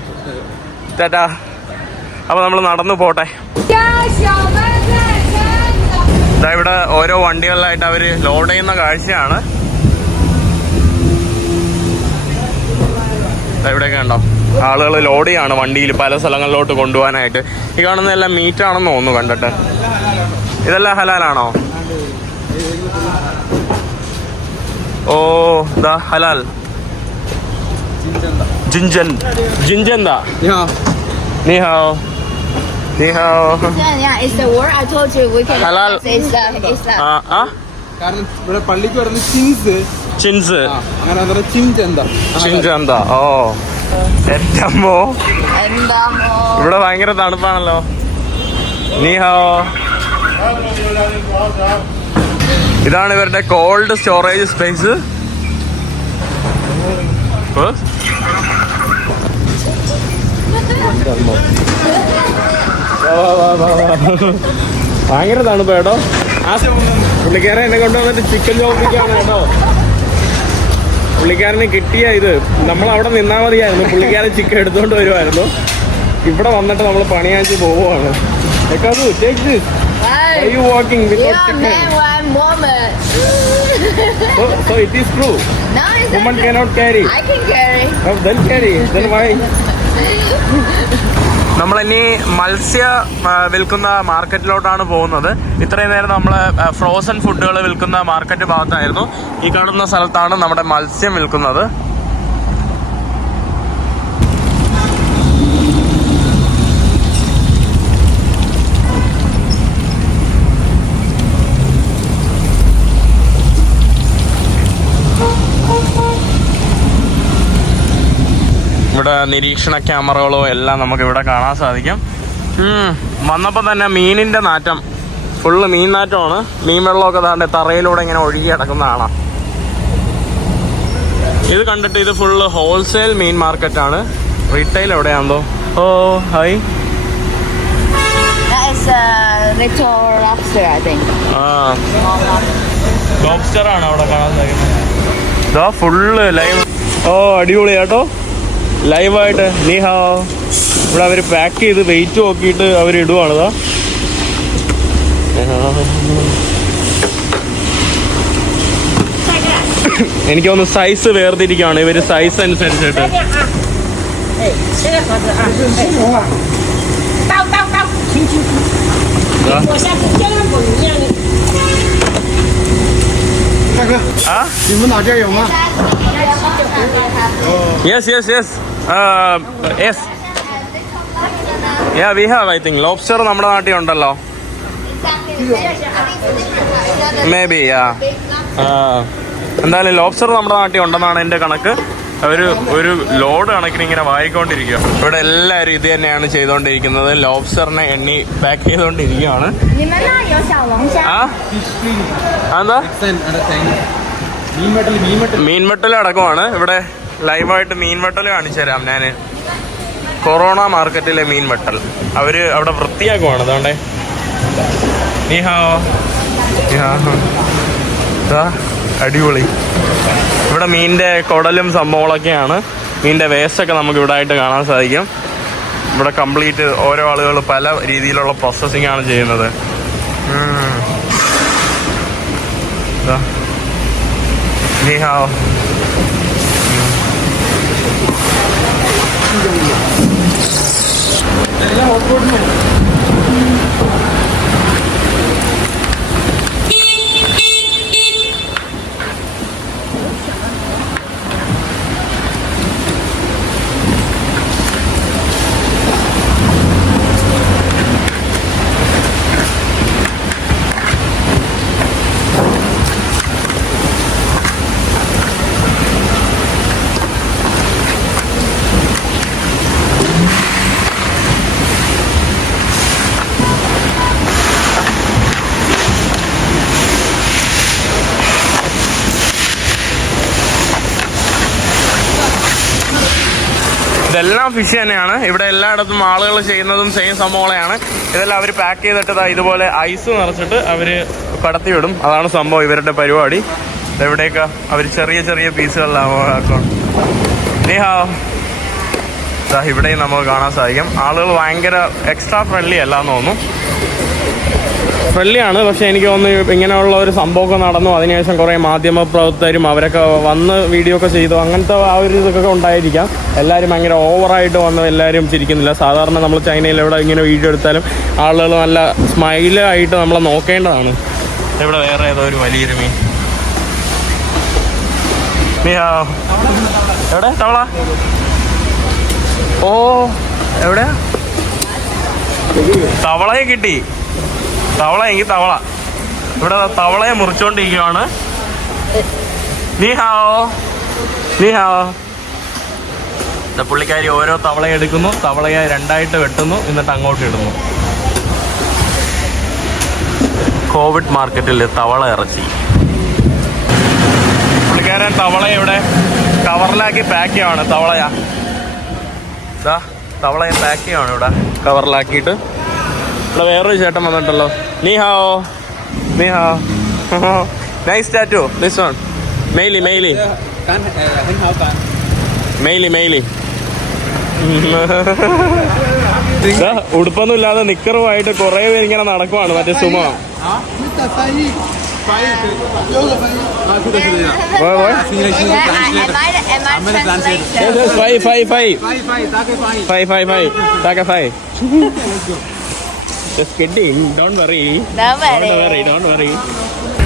ടാറ്റാ. അപ്പൊ നമ്മൾ നടന്നു പോട്ടെ. ഇവിടെ ഓരോ വണ്ടികളിലായിട്ട് അവര് ലോഡ് ചെയ്യുന്ന കാഴ്ചയാണ്. ഇവിടെയൊക്കെ ഉണ്ടോ ആളുകൾ ലോഡ് ചെയ്യാണ് വണ്ടിയിൽ പല സ്ഥലങ്ങളിലോട്ട് കൊണ്ടുപോകാനായിട്ട്. ഈ കാണുന്നതെല്ലാം മീറ്റ് ആണെന്ന് തോന്നുന്നു കണ്ടിട്ട്. ഇതെല്ലാം ഹലാലാണോ? ഓ ദാ ഹലാൽ. ജിൻജന്താ. നീഹാവോ. Yeah, it's the word I told you. We can. Halal. It's കാരണം ഇവിടെ പള്ളിക്ക് പറയുന്നത് ചിൻസ്. അങ്ങനെ ചിൻജന്താ. ഓ എന്റെ അമ്മോ, ഇവിടെ ഭയങ്കര തണുപ്പാണല്ലോ. നീഹാവോ. ഇതാണ് ഇവരുടെ കോൾഡ് സ്റ്റോറേജ് സ്പേസ്. ഭയങ്കര തണുപ്പ് കേട്ടോ. ആ പുള്ളിക്കാരൻ എന്നെ കൊണ്ടുവന്നിട്ട് ചിക്കൻ ചോപ്പിക്കാണ് കേട്ടോ. പുള്ളിക്കാരന് കിട്ടിയ ഇത് നമ്മൾ അവിടെ നിന്നാൽ മതിയായിരുന്നു. പുള്ളിക്കാരൻ ചിക്കൻ എടുത്തുകൊണ്ട് വരുമായിരുന്നു. ഇവിടെ വന്നിട്ട് നമ്മൾ പണിയാക്കി പോവുകയാണ്. walking without chicken? man, I'm woman. So it is true. No, it's Woman not. cannot carry. I can carry. Oh, then carry. Then why? നമ്മളിനി മത്സ്യ വിൽക്കുന്ന മാർക്കറ്റിലോട്ടാണ് പോകുന്നത്. ഇത്രയും നേരം നമ്മൾ ഫ്രോസൺ ഫുഡുകൾ വിൽക്കുന്ന മാർക്കറ്റ് ഭാഗത്തായിരുന്നു. ഈ കാണുന്ന സ്ഥലത്താണ് നമ്മുടെ മത്സ്യം വിൽക്കുന്നത്. ഇവിടെ നിരീക്ഷണ ക്യാമറകളോ എല്ലാം നമുക്ക് ഇവിടെ കാണാൻ സാധിക്കും. വന്നപ്പോൾ തന്നെ മീനിന്റെ നാറ്റം ഫുള്ള് മീൻ നാറ്റമാണ്. മീൻ വെള്ളമൊക്കെ താണ്ടെ തറയിലൂടെ ഇങ്ങനെ ഒഴുകി കിടക്കുന്നതാണ്. ഇത് കണ്ടിട്ട് ഇത് ഫുള്ള് ഹോൾസെയിൽ മീൻ മാർക്കറ്റാണ്. റീറ്റെയിൽ എവിടെയാണെന്തോ. Oh hi. That is little lobster, I think. ആ ലോബ്സ്റ്റർ ആണ് അവിടെ കാണാൻ സാധിക്കുന്നത്. ഇതാ ഫുള്ള് ലൈവ്. ഓ അടിപൊളി കേട്ടോ, ലൈവായിട്ട്. നീ ഹാ. ഇവിടെ അവർ പാക്ക് ചെയ്ത് വെയിറ്റ് നോക്കിയിട്ട് അവർ ഇടുവാണിതാ. എനിക്ക് തോന്നുന്നു സൈസ് വേർതിരിക്കുകയാണ് ഇവര്, സൈസ് അനുസരിച്ചിട്ട്. We have I think lobster നമ്മുടെ നാട്ടിൽ ഉണ്ടല്ലോ. മേ ബി എന്തായാലും ലോബ്സ്റ്റർ നമ്മുടെ നാട്ടിൽ ഉണ്ടെന്നാണ് എൻ്റെ കണക്ക്. അവർ ഒരു ലോഡ് കണക്കിന് ഇങ്ങനെ വായിക്കൊണ്ടിരിക്കുക. ഇവിടെ എല്ലാവരും ഇത് തന്നെയാണ് ചെയ്തുകൊണ്ടിരിക്കുന്നത്. ലോബ്സ്റ്ററിനെ എണ്ണി പാക്ക് ചെയ്തുകൊണ്ടിരിക്കുകയാണ്. എന്താ മീൻവെട്ടൽ അടക്കമാണ് ഇവിടെ. ലൈവായിട്ട് മീൻവെട്ടൽ കാണിച്ചു തരാം ഞാൻ. കൊറോണ മാർക്കറ്റിലെ മീൻവെട്ടൽ അവര് അവിടെ വൃത്തിയാക്കുവാണ്. അതുകൊണ്ടേ അടിപൊളി. ഇവിടെ മീനിന്റെ കുടലും സംഭവങ്ങളൊക്കെയാണ്. മീനിന്റെ വേസ്റ്റൊക്കെ നമുക്ക് ഇവിടെ ആയിട്ട് കാണാൻ സാധിക്കും. ഇവിടെ കംപ്ലീറ്റ് ഓരോ ആളുകൾ പല രീതിയിലുള്ള പ്രോസസ്സിംഗ് ആണ് ചെയ്യുന്നത്. ഇതെല്ലാം ഫിഷ് തന്നെയാണ്. ഇവിടെ എല്ലായിടത്തും ആളുകൾ ചെയ്യുന്നതും സെയിം സംഭവങ്ങളെയാണ്. ഇതെല്ലാം അവർ പാക്ക് ചെയ്തിട്ട് ഇതുപോലെ ഐസ് നിറച്ചിട്ട് അവർ കടത്തി വിടും. അതാണ് സംഭവം ഇവരുടെ പരിപാടി. എവിടെയൊക്കെ അവർ ചെറിയ ചെറിയ പീസുകളിലാക്കും. ഇവിടെയും നമുക്ക് കാണാൻ സാധിക്കും. ആളുകൾ ഭയങ്കര എക്സ്ട്രാ ഫ്രണ്ട്ലി അല്ലാന്ന് തോന്നുന്നു. ഫ്രണ്ട്ലി ആണ്, പക്ഷെ എനിക്ക് തോന്നുന്നു ഇങ്ങനെയുള്ള ഒരു സംഭവമൊക്കെ നടന്നു. അതിനുശേഷം കുറേ മാധ്യമ പ്രവർത്തകരും അവരൊക്കെ വന്ന് വീഡിയോ ഒക്കെ ചെയ്തു. അങ്ങനത്തെ ആ ഒരു ഇതൊക്കെ ഉണ്ടായിരിക്കാം. എല്ലാവരും ഭയങ്കര ഓവറായിട്ട് വന്ന് എല്ലാവരും ചിരിക്കുന്നില്ല. സാധാരണ നമ്മൾ ചൈനയിൽ എവിടെ ഇങ്ങനെ വീഡിയോ എടുത്താലും ആളുകൾ നല്ല സ്മൈലായിട്ട് നമ്മളെ നോക്കേണ്ടതാണ്. ഇവിടെ വേറെ ഏതോ ഒരു വലിയൊരു മീൻ. എവിടെ തവള? ഓ എവിടെ തവളയെ കിട്ടി. തവള എങ്കിൽ തവള. ഇവിടെ തവളയെ മുറിച്ചോണ്ടിരിക്കുകയാണ്. നീ ഹാവോ. പുള്ളിക്കാരി ഓരോ തവളയെ എടുക്കുന്നു, തവളയെ രണ്ടായിട്ട് വെട്ടുന്നു, എന്നിട്ട് അങ്ങോട്ട് ഇടുന്നു. കോവിഡ് മാർക്കറ്റിൽ തവള ഇറച്ചി. പുള്ളിക്കാരൻ തവളയെ ഇവിടെ കവറിലാക്കി പാക്ക് ചെയ്യുവാണ്. തവളയെ പാക്ക് ചെയ്യുവാണ് ഇവിടെ കവറിലാക്കിയിട്ട്. ഇവിടെ വേറൊരു ചേട്ടൻ വന്നിട്ടല്ലോ. നീ ഹാവോ. Nice tattoo. ദിസ് വൺ മെയിലി ഉടുപ്പൊന്നും ഇല്ലാതെ നിക്കറുമായിട്ട് കുറെ പേര് ഇങ്ങനെ നടക്കുവാണ്. മറ്റേ സുമ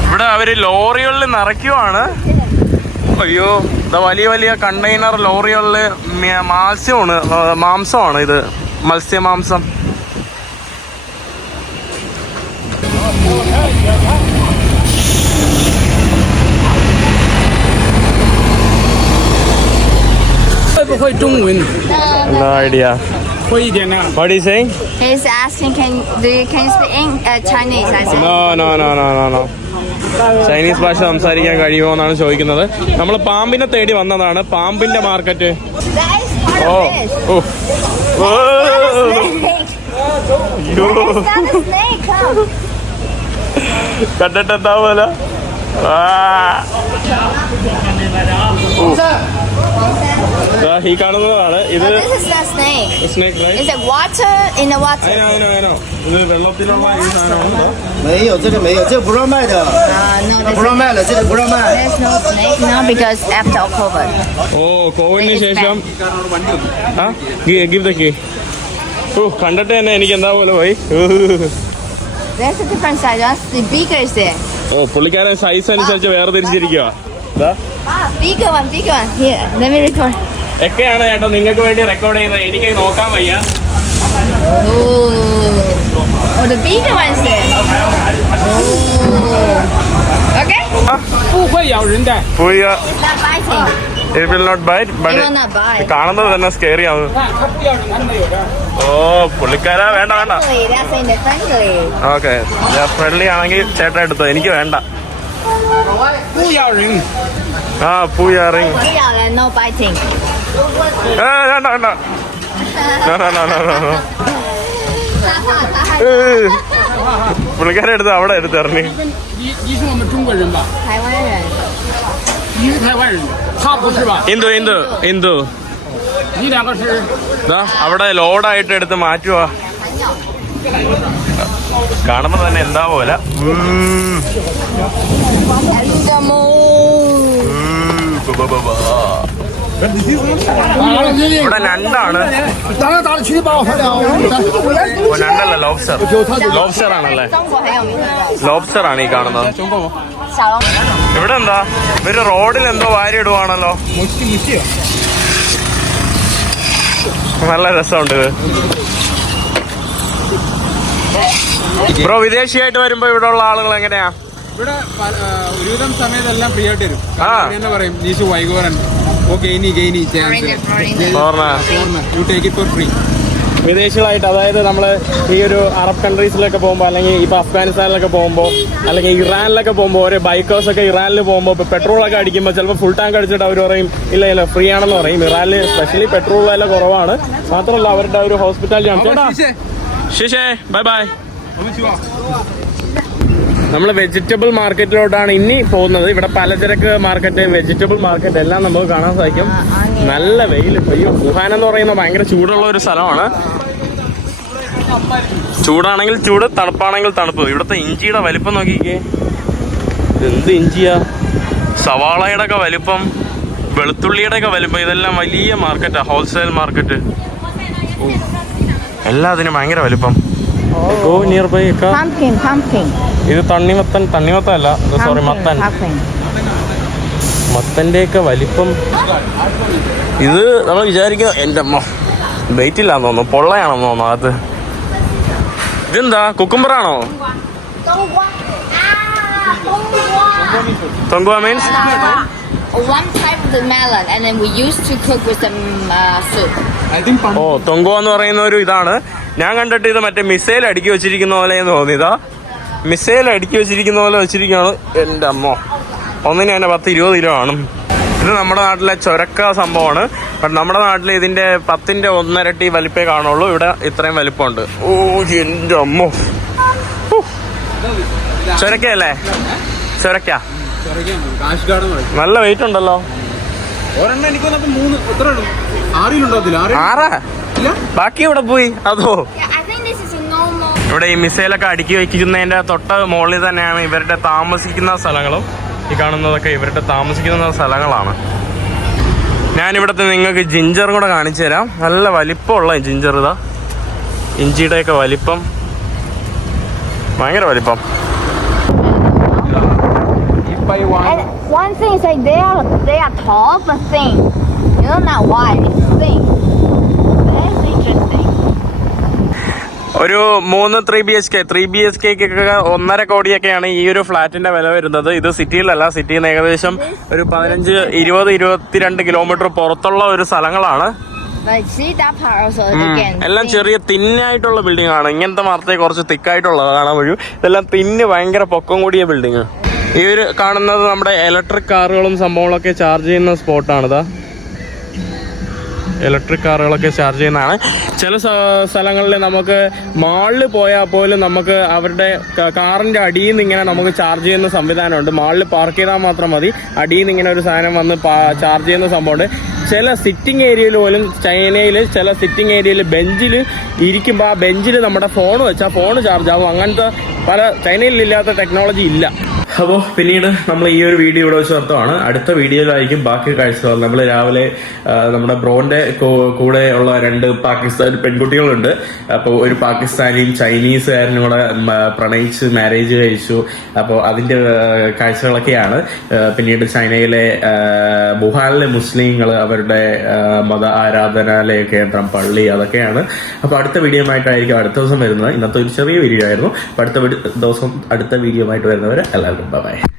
ഇവിടെ അവര് ലോറികളിൽ നിറയ്ക്കുവാണ്. അയ്യോ, വലിയ വലിയ കണ്ടെയ്നർ ലോറികളില് മാംസമാണ് ഇത്, മത്സ്യമാംസം. Idea What are you saying? He's asking, can you speak Chinese? I said. No. Chinese ഭാഷ സംസാരിക്കാൻ കഴിയുമോ എന്നാണ് ചോദിക്കുന്നത്. നമ്മൾ പാമ്പിനെ തേടി വന്നതാണ്. പാമ്പിന്റെ market. That is part Oh. of this. Oh. Snake. അയ്യോ. It's not a snake. Come. കണ്ടിട്ട് എന്താ പോലെ ഈ കാണുന്നതാണ് ഇത്. But this is not snake. Snake right. It's a water in the water. അതിനോ ഇത് വെള്ളത്തിലുള്ള ഈ സാധനമാണ്. 没有这个没有，这个不让卖的， No, there's, 不让卖了，这个不让卖。 there's no snake now because after October. ഓ കോവിഡിന് ശേഷം ഗിവ് ദ കീ. ഓ കണ്ടിട്ട് തന്നെ എനിക്ക് എന്താ പോലെ പോയി. There's a different size. The bigger is there. ഓ പുള്ളിക്കാരൻ സൈസ് അനുസരിച്ച് വേർതിരിച്ചിരിക്കുക. Bigger one. Here, let me record. ഒക്കെയാണ് ചേട്ടാ നിങ്ങൾക്ക് വേണ്ടി റെക്കോർഡ് ചെയ്യുന്നത്. എനിക്ക് നോക്കാൻ വയ്യ. Oh, the bigger one is there. Oh. Okay. 不会咬人的。 It's not biting. It will not bite, but It will not bite. കാണുന്നത് തന്നെ സ്കേറി ആവും. ഓ പുള്ളിക്കാരാ വേണ്ട. Friendly, that's in the friendly. Okay friendly ആണെങ്കിൽ ചേട്ടാ എടുത്തോ. എനിക്ക് വേണ്ട. പൂയാറിങ്. No biting. വേണ്ട. പുള്ളിക്കാരെ എടുത്ത് അവിടെ എടുത്തിറങ്ങി. 你是我们中国人吧？台湾人。你是台湾人，他不是吧？ ഇന്ദു 你两个是？ അവിടെ ലോഡായിട്ട് എടുത്ത് മാറ്റുവാ. കാണുമ്പോ തന്നെ എന്താ പോലെ. ഇവിടെ ഞണ്ടാണ്. ഞണ്ടല്ല ലോബ്സ്റ്റർ ആണല്ലേ. 中国很有名的 ലോബ്സ്റ്റർ ആണ് ഈ കാണുന്നത്. 小龙。 ഇവിടെ എന്താ ഇവര് റോഡിൽ എന്തോ വാരി ഇടുവാണല്ലോ. നല്ല രസമുണ്ട് ഇത്. ബ്രോ വിദേശിയായിട്ട് വരുമ്പോ ഇവിടെ ഉള്ള ആളുകൾ എങ്ങനെയാ? ഇവിടെ ഒരുവിധം സമയത്തെല്ലാം ഫ്രീ ആയിട്ട് വരും. ആ. എന്ന് പറയും നീശു വൈകുവരൻ ഓ ഗെയിനി chance you take it for free. വിദേശികളായിട്ട് അതായത് നമ്മൾ ഈ ഒരു അറബ് കൺട്രീസിലൊക്കെ പോകുമ്പോൾ അല്ലെങ്കിൽ ഇപ്പോൾ അഫ്ഗാനിസ്ഥാനിലൊക്കെ പോകുമ്പോൾ അല്ലെങ്കിൽ ഇറാനിലൊക്കെ പോകുമ്പോൾ ഓരോ ബൈക്കേഴ്സൊക്കെ ഇറാനിൽ പോകുമ്പോൾ ഇപ്പോൾ പെട്രോളൊക്കെ അടിക്കുമ്പോൾ ചിലപ്പോൾ ഫുൾ ടാങ്ക് അടിച്ചിട്ട് അവർ പറയും ഇല്ല ഫ്രീ ആണെന്ന് പറയും. ഇറാനിൽ സ്പെഷ്യലി പെട്രോൾ വില കുറവാണ്. മാത്രമല്ല അവരുടെ ഒരു ഹോസ്പിറ്റാലിറ്റി. ശിശേ ബൈ. നമ്മൾ വെജിറ്റബിൾ മാർക്കറ്റിലോട്ടാണ് ഇനി പോകുന്നത്. ഇവിടെ പലചരക്ക് മാർക്കറ്റ്, വെജിറ്റബിൾ മാർക്കറ്റ് എല്ലാം നമുക്ക് കാണാൻ സാധിക്കും. നല്ല വെയിൽ. അയ്യോ വുഹാൻ എന്ന് പറയുന്നത് ഭയങ്കര ചൂടുള്ള ഒരു സ്ഥലമാണ്. ചൂടാണെങ്കിൽ ചൂട്, തണുപ്പാണെങ്കിൽ തണുപ്പ്. ഇവിടുത്തെ ഇഞ്ചിയുടെ വലിപ്പം നോക്കിക്കേ. എന്ത് ഇഞ്ചിയാ! സവാളയുടെ ഒക്കെ വലിപ്പം, വെളുത്തുള്ളിയുടെ ഒക്കെ വലിപ്പം. ഇതെല്ലാം വലിയ മാർക്കറ്റാ, ഹോൾസെയിൽ മാർക്കറ്റ്. എല്ലാത്തിനും ഭയങ്കര വലിപ്പം. Go nearby. Pumpkin. ഇത് തണ്ണിമത്തല്ല, സോറി മത്തൻ. മത്തന്റെയൊക്കെ വലിപ്പം. ഇത് നമ്മൾ വിചാരിക്കുക എൻ്റെ അമ്മ വെയിറ്റ് ഇല്ലാന്ന് തോന്നുന്നു, പൊള്ളയാണെന്ന് തോന്നുന്നു അത്. ഇതെന്താ കുക്കുംബറാണോ? തൊങ്കുവ means One type of the melon, and then we used to cook with some soup. ഓ തൊങ്കുവ എന്ന് പറയുന്ന ഒരു ഇതാണ്. ഞാൻ കണ്ടിട്ട് ഇത് മറ്റേ മിസൈൽ അടുക്കി വെച്ചിരിക്കുന്ന പോലെ തോന്നിയതാ. മിസൈൽ അടുക്കി വെച്ചിരിക്കുന്ന പോലെ വെച്ചിരിക്കുകയാണ്. എൻ്റെ അമ്മോ, ഒന്നിന് തന്നെ 10-20 കിലോ ആണ്. ഇത് നമ്മുടെ നാട്ടിലെ ചൊരക്ക സംഭവമാണ്. ബട്ട് നമ്മുടെ നാട്ടിൽ ഇതിന്റെ 10ന്റെ 1 ഇരട്ടി വലിപ്പേ കാണുള്ളൂ. ഇവിടെ ഇത്രയും വലിപ്പമുണ്ട്. ഓ എൻ്റെ അമ്മോ, ചൊരക്കയല്ലേ? ചൊരക്ക നല്ല വെയിറ്റ് ഉണ്ടല്ലോ. ഒരെണ്ണം എനിക്ക് 3 എത്ര 6 ആറാ ബാക്കി ഇവിടെ പോയി അതോ? Yeah, I think this is a normal. ഇവിടെ ഈ മിസൈലൊക്കെ അടുക്കി വയ്ക്കുന്നതിന്റെ തൊട്ട് മുകളിൽ തന്നെയാണ് ഇവരുടെ താമസിക്കുന്ന സ്ഥലങ്ങളും. ഈ കാണുന്നതൊക്കെ ഇവരുടെ താമസിക്കുന്ന സ്ഥലങ്ങളാണ്. ഞാനിവിടുത്തെ നിങ്ങൾക്ക് ജിഞ്ചറും കൂടെ കാണിച്ചു തരാം. നല്ല വലിപ്പമുള്ള ജിഞ്ചർ. ഇതാ ഇഞ്ചിയുടെയൊക്കെ വലിപ്പം, ഭയങ്കര വലിപ്പം. And one thing is like they are tall but thin. You know not why it's thin. That's interesting. ഒരു 3 BHK 3 BHK 1.5 കോടിയൊക്കെയാണ് ഈ ഒരു ഫ്ലാറ്റിന്റെ വില വരുന്നത്. ഇത് സിറ്റിയിലല്ല, സിറ്റിയിൽ നിന്ന് ഏകദേശം ഒരു 15, 20, 22 കിലോമീറ്റർ പുറത്തുള്ള ഒരു സ്ഥലങ്ങളാണ്. But see that part also again. എല്ലാം ചെറിയ തിന്നായിട്ടുള്ള ബിൽഡിംഗ് ആണ്. ഇങ്ങനത്തെ മരത്തെ കുറച്ച് തിക്കായിട്ടുള്ളത് കാണാൻ വഴി. ഇതെല്ലാം തിന്ന് ഭയങ്കര പൊക്കം കൂടിയ ബിൽഡിംഗ്. ഈ ഒരു കാണുന്നത് നമ്മുടെ ഇലക്ട്രിക് കാറുകളും സംഭവങ്ങളൊക്കെ ചാർജ് ചെയ്യുന്ന സ്പോട്ടാണിതാ. ഇലക്ട്രിക് കാറുകളൊക്കെ ചാർജ് ചെയ്യുന്നതാണ്. ചില സ്ഥലങ്ങളിൽ നമുക്ക് മാളിൽ പോയാൽ പോലും നമുക്ക് അവരുടെ കാറിന്റെ അടിയിൽ നിന്ന് ഇങ്ങനെ നമുക്ക് ചാർജ് ചെയ്യുന്ന സംവിധാനമുണ്ട്. മാളിൽ പാർക്ക് ചെയ്താൽ മാത്രം മതി. അടിയിൽ നിന്ന് ഇങ്ങനെ ഒരു സാധനം വന്ന് ചാർജ് ചെയ്യുന്ന സംഭവമുണ്ട്. ചില സിറ്റിംഗ് ഏരിയയിൽ പോലും ചൈനയിൽ ചില സിറ്റിംഗ് ഏരിയയിൽ ബെഞ്ചിൽ ഇരിക്കുമ്പോൾ ആ ബെഞ്ചിൽ നമ്മുടെ ഫോൺ വെച്ചാൽ ഫോൺ ചാർജ് ആവും. അങ്ങനത്തെ പല ചൈനയിലില്ലാത്ത ടെക്നോളജി ഇല്ല. അപ്പോൾ പിന്നീട് നമ്മൾ ഈ ഒരു വീഡിയോ ഇവിടെ വെച്ച് നിർത്തുവാണ്. അടുത്ത വീഡിയോയിലായിരിക്കും ബാക്കി കാഴ്ചകൾ. നമ്മൾ രാവിലെ നമ്മുടെ ബ്രോന്റെ കൂടെ ഉള്ള 2 പാകിസ്ഥാനി പെൺകുട്ടികളുണ്ട്. അപ്പോൾ ഒരു പാകിസ്ഥാനിയും ചൈനീസുകാരനും കൂടെ പ്രണയിച്ച് മാരേജ് കഴിച്ചു. അപ്പോൾ അതിന്റെ കാഴ്ചകളൊക്കെയാണ്. പിന്നീട് ചൈനയിലെ വുഹാനിലെ മുസ്ലിങ്ങൾ അവരുടെ മത ആരാധനാലയ കേന്ദ്രം, പള്ളി, അതൊക്കെയാണ്. അപ്പോൾ അടുത്ത വീഡിയോ ആയിട്ടായിരിക്കും അടുത്ത ദിവസം വരുന്നത്. ഇന്നത്തെ ഒരു ചെറിയ വീഡിയോ ആയിരുന്നു. അപ്പോൾ അടുത്ത ദിവസം അടുത്ത വീഡിയോ ആയിട്ട് വരുന്നവരെ എല്ലാവർക്കും ബൈ.